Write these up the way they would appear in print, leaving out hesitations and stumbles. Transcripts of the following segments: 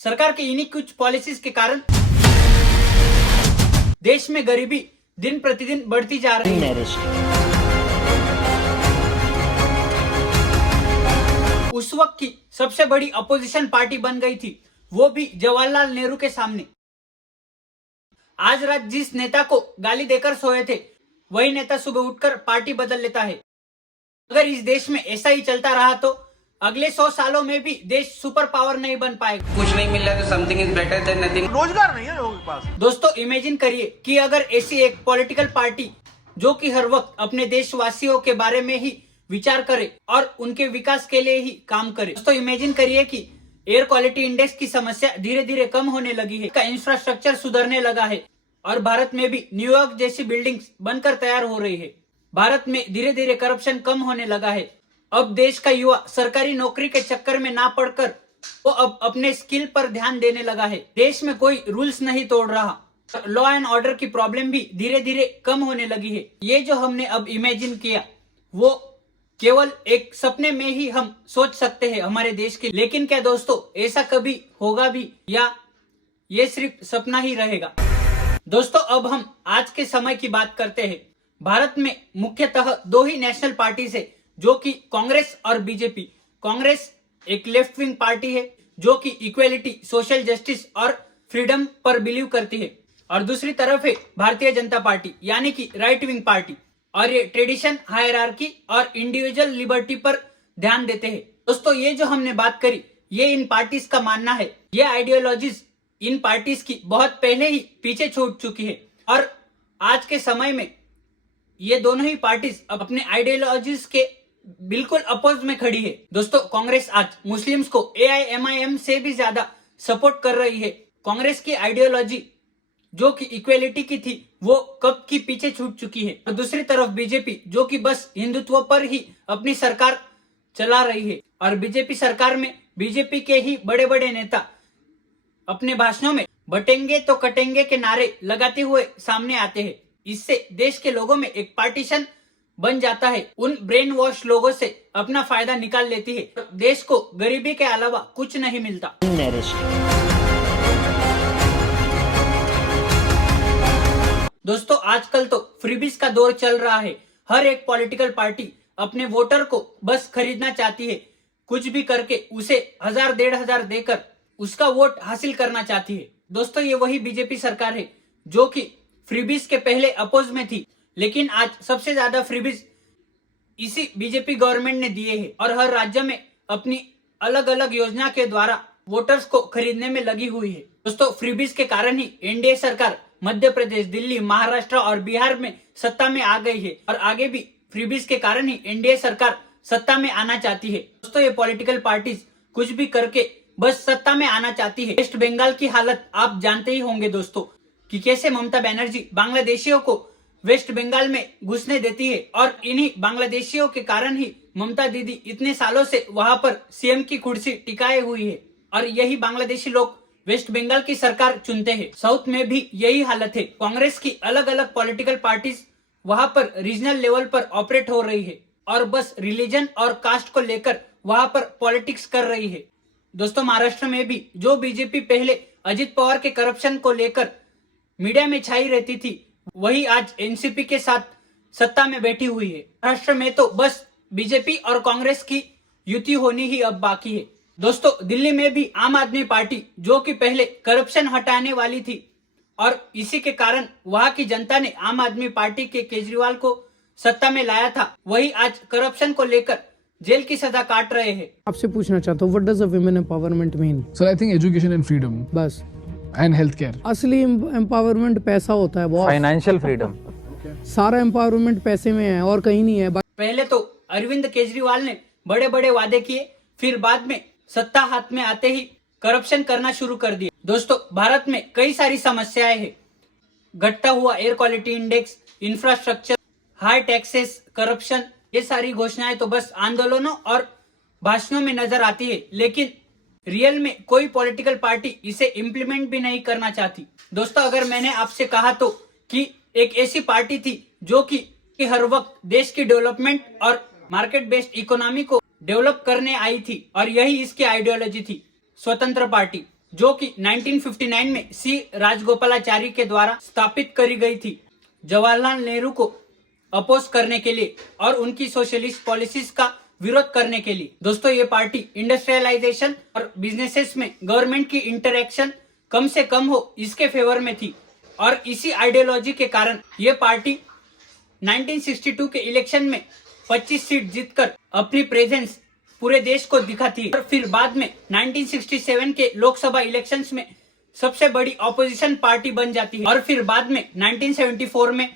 सरकार की इन्हीं कुछ पॉलिसीज के कारण देश में गरीबी दिन प्रतिदिन बढ़ती जा रही है। उस वक्त की सबसे बड़ी अपोजिशन पार्टी बन गई थी, वो भी जवाहरलाल नेहरू के सामने। आज रात जिस नेता को गाली देकर सोए थे, वही नेता सुबह उठकर पार्टी बदल लेता है। अगर इस देश में ऐसा ही चलता रहा तो अगले 100 सालों में भी देश सुपर पावर नहीं बन पाएगा। कुछ नहीं मिल रहा तो something is better than nothing. रोजगार नहीं है लोगों के पास। दोस्तों इमेजिन करिए कि अगर ऐसी एक पॉलिटिकल पार्टी जो कि हर वक्त अपने देशवासियों के बारे में ही विचार करे और उनके विकास के लिए ही काम करे। दोस्तों इमेजिन करिए कि एयर क्वालिटी इंडेक्स की समस्या धीरे धीरे कम होने लगी है, का इंफ्रास्ट्रक्चर सुधरने लगा है और भारत में भी न्यूयॉर्क जैसी बिल्डिंग्स बनकर तैयार हो रही है। भारत में धीरे धीरे करप्शन कम होने लगा है। अब देश का युवा सरकारी नौकरी के चक्कर में ना पड़कर वो अब अपने स्किल पर ध्यान देने लगा है। देश में कोई रूल्स नहीं तोड़ रहा। लॉ एंड ऑर्डर की प्रॉब्लम भी धीरे धीरे कम होने लगी है। ये जो हमने अब इमेजिन किया वो केवल एक सपने में ही हम सोच सकते हैं हमारे देश के। लेकिन क्या दोस्तों ऐसा कभी होगा भी या ये सिर्फ सपना ही रहेगा? दोस्तों अब हम आज के समय की बात करते हैं। भारत में मुख्यतः दो ही नेशनल पार्टीज है, जो कि कांग्रेस और बीजेपी। कांग्रेस एक लेफ्ट विंग पार्टी है जो कि इक्वेलिटी, सोशल जस्टिस और फ्रीडम पर बिलीव करती है, और दूसरी तरफ है भारतीय जनता पार्टी यानी कि राइट विंग पार्टी, और ये ट्रेडिशन, हायरार्की और इंडिविजुअल लिबर्टी पर ध्यान देते हैं। दोस्तों ये जो हमने बात करी ये इन पार्टीज का मानना है। ये आइडियोलॉजीज इन पार्टीज की बहुत पहले ही पीछे छूट चुकी है और आज के समय में ये दोनों ही पार्टीज अपने आइडियोलॉजीज के बिल्कुल अपोज में खड़ी है। दोस्तों कांग्रेस आज मुस्लिम्स को AIMIM से भी ज्यादा सपोर्ट कर रही है। कांग्रेस की आइडियोलॉजी जो कि इक्वेलिटी की थी वो कब की पीछे छूट चुकी है। और दूसरी तरफ बीजेपी जो कि बस हिंदुत्व पर ही अपनी सरकार चला रही है, और बीजेपी सरकार में बीजेपी के ही बड़े बड़े नेता अपने भाषणों में बटेंगे तो कटेंगे के नारे लगाते हुए सामने आते हैं। इससे देश के लोगों में एक पार्टीशन बन जाता है। उन ब्रेन वॉश लोगों से अपना फायदा निकाल लेती है। देश को गरीबी के अलावा कुछ नहीं मिलता। दोस्तों आजकल तो फ्रीबीज का दौर चल रहा है। हर एक पॉलिटिकल पार्टी अपने वोटर को बस खरीदना चाहती है। कुछ भी करके उसे 1000-1500 देकर उसका वोट हासिल करना चाहती है। दोस्तों ये वही बीजेपी सरकार है जो कि फ्रीबीज के पहले अपोज में थी, लेकिन आज सबसे ज्यादा फ्रीबीज इसी बीजेपी गवर्नमेंट ने दिए हैं और हर राज्य में अपनी अलग अलग योजना के द्वारा वोटर्स को खरीदने में लगी हुई है। दोस्तों फ्रीबीज के कारण ही एनडीए सरकार मध्य प्रदेश, दिल्ली, महाराष्ट्र और बिहार में सत्ता में आ गई है, और आगे भी फ्रीबीज के कारण ही एनडीए सरकार सत्ता में आना चाहती है। दोस्तों ये पॉलिटिकल पार्टीज कुछ भी करके बस सत्ता में आना चाहती है। वेस्ट बंगाल की हालत आप जानते ही होंगे दोस्तों कि कैसे ममता बनर्जी बांग्लादेशियों को वेस्ट बंगाल में घुसने देती है, और इन्हीं बांग्लादेशियों के कारण ही ममता दीदी इतने सालों से वहां पर सीएम की कुर्सी टिकाए हुई है, और यही बांग्लादेशी लोग वेस्ट बंगाल की सरकार चुनते हैं। साउथ में भी यही हालत है। कांग्रेस की अलग अलग पॉलिटिकल पार्टीज वहां पर रीजनल लेवल पर ऑपरेट हो रही है और बस रिलीजन और कास्ट को लेकर वहां पर पॉलिटिक्स कर रही है। दोस्तों महाराष्ट्र में भी जो बीजेपी पहले अजित पवार के करप्शन को लेकर मीडिया में छाई रहती थी, वही आज एनसीपी के साथ सत्ता में बैठी हुई है। महाराष्ट्र में तो बस बीजेपी और कांग्रेस की युति होनी ही अब बाकी है। दोस्तों दिल्ली में भी आम आदमी पार्टी जो कि पहले करप्शन हटाने वाली थी, और इसी के कारण वहां की जनता ने आम आदमी पार्टी के केजरीवाल को सत्ता में लाया था, वही आज करप्शन को लेकर जेल की सजा काट रहे हैं। आपसे पूछना चाहता हूँ, what does a women empowerment mean? Sir I think education and freedom बस, एंड हेल्थ केयर। असली एम्पावरमेंट पैसा होता है बॉस। Financial freedom. सारा एम्पावरमेंट पैसे में है और कहीं नहीं है। पहले तो अरविंद केजरीवाल ने बड़े बड़े वादे किए, फिर बाद में सत्ता हाथ में आते ही करप्शन करना शुरू कर दिया। दोस्तों भारत में कई सारी समस्याएं हैं। घटता हुआ air quality index, infrastructure, high taxes, corruption, ये सारी घोषणाएं तो बस आंदोलनों और भाषणों में नजर आती है, लेकिन रियल में कोई पॉलिटिकल पार्टी इसे इम्प्लीमेंट भी नहीं करना चाहती। दोस्तों अगर मैंने आपसे कहा तो कि एक ऐसी पार्टी थी जो कि हर वक्त देश की डेवलपमेंट और मार्केट बेस्ड इकोनॉमी को डेवलप करने आई थी, और यही इसकी आइडियोलॉजी थी, स्वतंत्र पार्टी। जो कि 1959 में सी राजगोपालाचारी के द्वारा स्थापित करी गई थी, जवाहरलाल नेहरू को अपोज करने के लिए और उनकी सोशलिस्ट पॉलिसीज का विरोध करने के लिए। दोस्तों, ये पार्टी इंडस्ट्रियलाइजेशन और बिजनेसेस में गवर्नमेंट की इंटरेक्शन कम से कम हो इसके फेवर में थी और इसी आइडियोलॉजी के कारण ये पार्टी 1962 के इलेक्शन में 25 सीट जीतकर अपनी प्रेजेंस पूरे देश को दिखाती है और फिर बाद में 1967 के लोकसभा इलेक्शंस में सबसे बड़ी ऑपोजिशन पार्टी बन जाती है और फिर बाद में 1974 में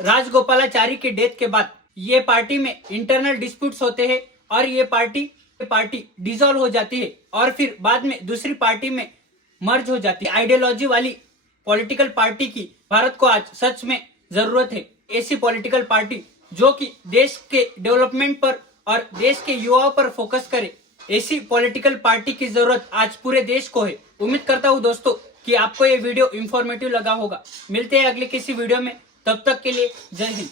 राजगोपालाचारी के डेथ के बाद ये पार्टी में इंटरनल डिस्प्यूट्स होते हैं और ये पार्टी डिसॉल्व हो जाती है और फिर बाद में दूसरी पार्टी में मर्ज हो जाती है। आइडियोलॉजी वाली पॉलिटिकल पार्टी की भारत को आज सच में जरूरत है। ऐसी पॉलिटिकल पार्टी जो कि देश के डेवलपमेंट पर और देश के युवाओं पर फोकस करे, ऐसी पॉलिटिकल पार्टी की जरूरत आज पूरे देश को है। उम्मीद करता हूँ दोस्तों कि आपको ये वीडियो इंफॉर्मेटिव लगा होगा। मिलते हैं अगले किसी वीडियो में, तब तक के लिए जय हिंद।